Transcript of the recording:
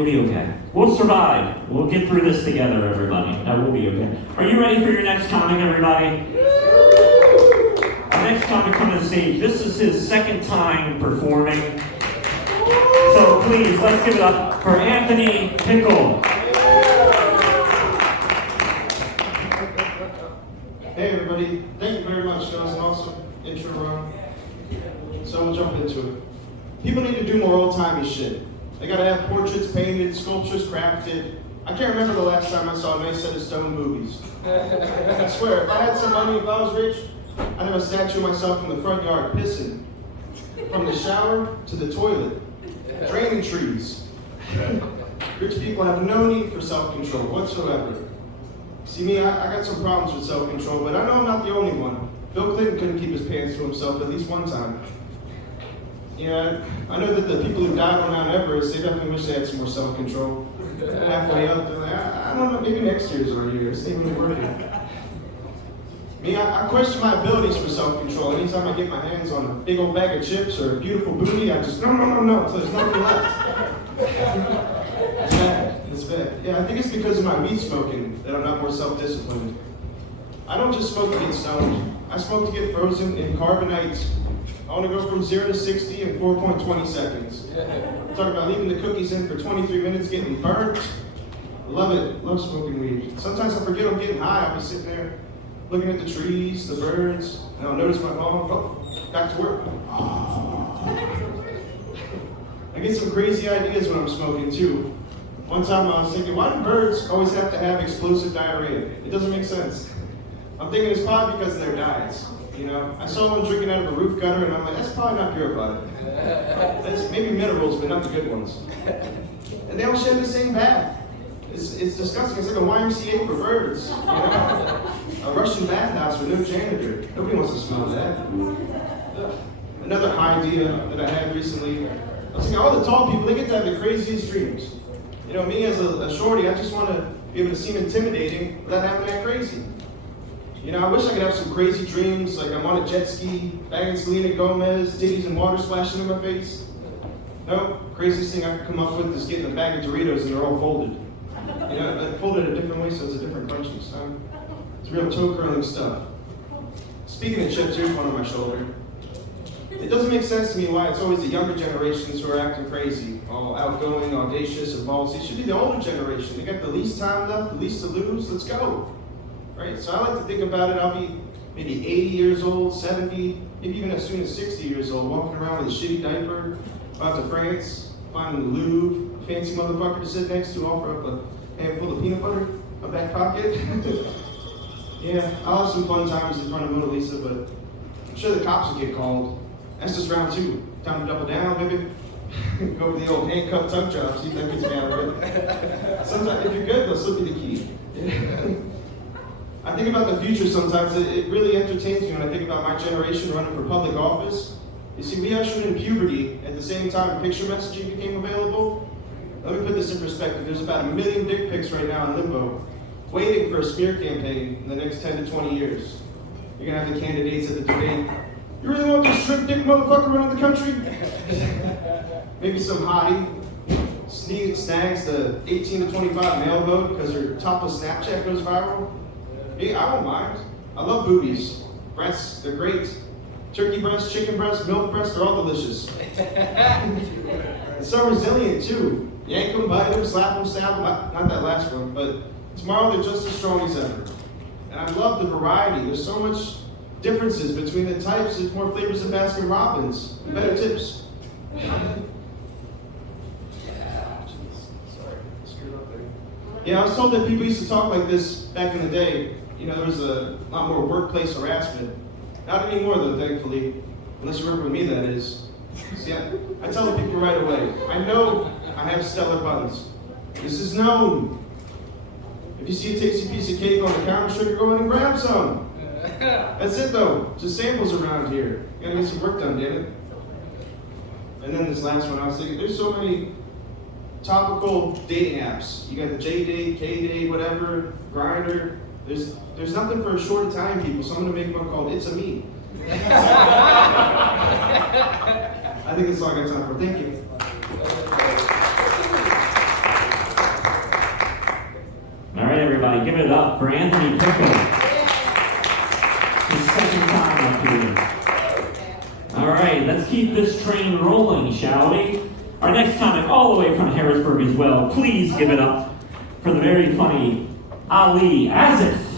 You'll be okay. We'll survive. We'll get through this together, everybody. We'll be okay. Are you ready for your next comic, everybody? Our next comic coming to the stage. This is his second time performing. So please, let's give it up for Anthony Pickle. Hey everybody, thank you very much. That was an awesome intro run. So we'll jump into it. People need to do more old-timey shit. They gotta have portraits painted, sculptures crafted. I can't remember the last time I saw a nice set of stone movies. I swear, if I had some money, if I was rich, I'd have a statue of myself in the front yard pissing. From the shower to the toilet. Draining trees. Rich people have no need for self-control whatsoever. See me, I got some problems with self-control, but I know I'm not the only one. Bill Clinton couldn't keep his pants to himself at least one time. Yeah, I know that the people who died on Mount Everest, they definitely wish they had some more self-control. Halfway up, they're like, I don't know, maybe next year's our year. It's not even working. Me, I question my abilities for self-control. Anytime I get my hands on a big old bag of chips or a beautiful booty, I just, no, until there's nothing left. It's bad. Yeah, I think it's because of my weed smoking that I'm not more self-disciplined. I don't just smoke to get stoned. I smoke to get frozen in carbonite. I want to go from 0 to 60 in 4.20 seconds. Talk about leaving the cookies in for 23 minutes, getting burnt. Love it. Love smoking weed. Sometimes I forget I'm getting high. I'll be sitting there looking at the trees, the birds, and I'll notice my phone. Oh, back to work. I get some crazy ideas when I'm smoking too. One time I was thinking, why do birds always have to have explosive diarrhea? It doesn't make sense. I'm thinking it's probably because of their diets. You know, I saw one drinking out of a roof gutter, and I'm like, that's probably not purified. That's maybe minerals, but not the good ones. And they all share the same bath. It's disgusting. It's like a YMCA for birds. You know? A Russian bathhouse with no janitor. Nobody wants to smell that. Another idea that I had recently, I was thinking all the tall people, they get to have the craziest dreams. You know, me as a shorty, I just want to be able to seem intimidating without having to act crazy. You know, I wish I could have some crazy dreams, like I'm on a jet ski, bagging Selena Gomez, titties and water splashing in my face. No, craziest thing I could come up with is getting a bag of Doritos and they're all folded. You know, but folded a different way so it's a different crunchy. So it's real toe curling stuff. Speaking of chips, here's one on my shoulder. It doesn't make sense to me why it's always the younger generations who are acting crazy, all outgoing, audacious, and ballsy. It should be the older generation. They got the least time left, the least to lose. Let's go. Right? So I like to think about it. I'll be maybe 80 years old, 70, maybe even as soon as 60 years old, walking around with a shitty diaper, about to France, finding the Louvre, a fancy motherfucker to sit next to, offer up a handful of peanut butter, a back pocket. Yeah, I'll have some fun times in front of Mona Lisa, but I'm sure the cops will get called. That's just round 2. Time to double down, maybe. Go with the old handcuff tuck job, see if that gets me out of it. Sometimes, if you're good, they'll slip you the key. I think about the future sometimes. It really entertains me when I think about my generation running for public office. You see, we ushered in puberty at the same time picture messaging became available. Let me put this in perspective. There's about 1 million dick pics right now in limbo, waiting for a smear campaign in the next 10 to 20 years. You're gonna have the candidates at the debate. You really want this shrimp dick motherfucker running the country? Maybe some hottie snags the 18 to 25 male vote because her topless Snapchat goes viral. Hey, I don't mind. I love boobies. Breasts, they're great. Turkey breasts, chicken breasts, milk breasts, they're all delicious. And so resilient too. Yank them, bite them, slap them, stab them. Not that last one, but tomorrow they're just as strong as ever. And I love the variety. There's so much differences between the types. There's more flavors than Baskin Robbins. Better tips. Yeah, I was told that people used to talk like this back in the day. You know, there was a lot more workplace harassment. Not anymore, though, thankfully. Unless you work with me, that is. See, I tell the people right away, I know I have stellar buttons. This is known. If you see a tasty piece of cake on the counter, sugar, go in and grab some. That's it, though. Just samples around here. You gotta get some work done, damn it. And then this last one, I was thinking, there's so many topical dating apps. You got the J-Date, K-Date, whatever, Grindr. There's nothing for short Italian people, so I'm gonna make one called It's a Me. I think that's all I got time for. Thank you. right, give it up for Anthony Pickle. His second time up here. All right, let's keep this train rolling, shall we? Our next comic, all the way from Harrisburg as well. Please give it up for the very funny Ali Asif.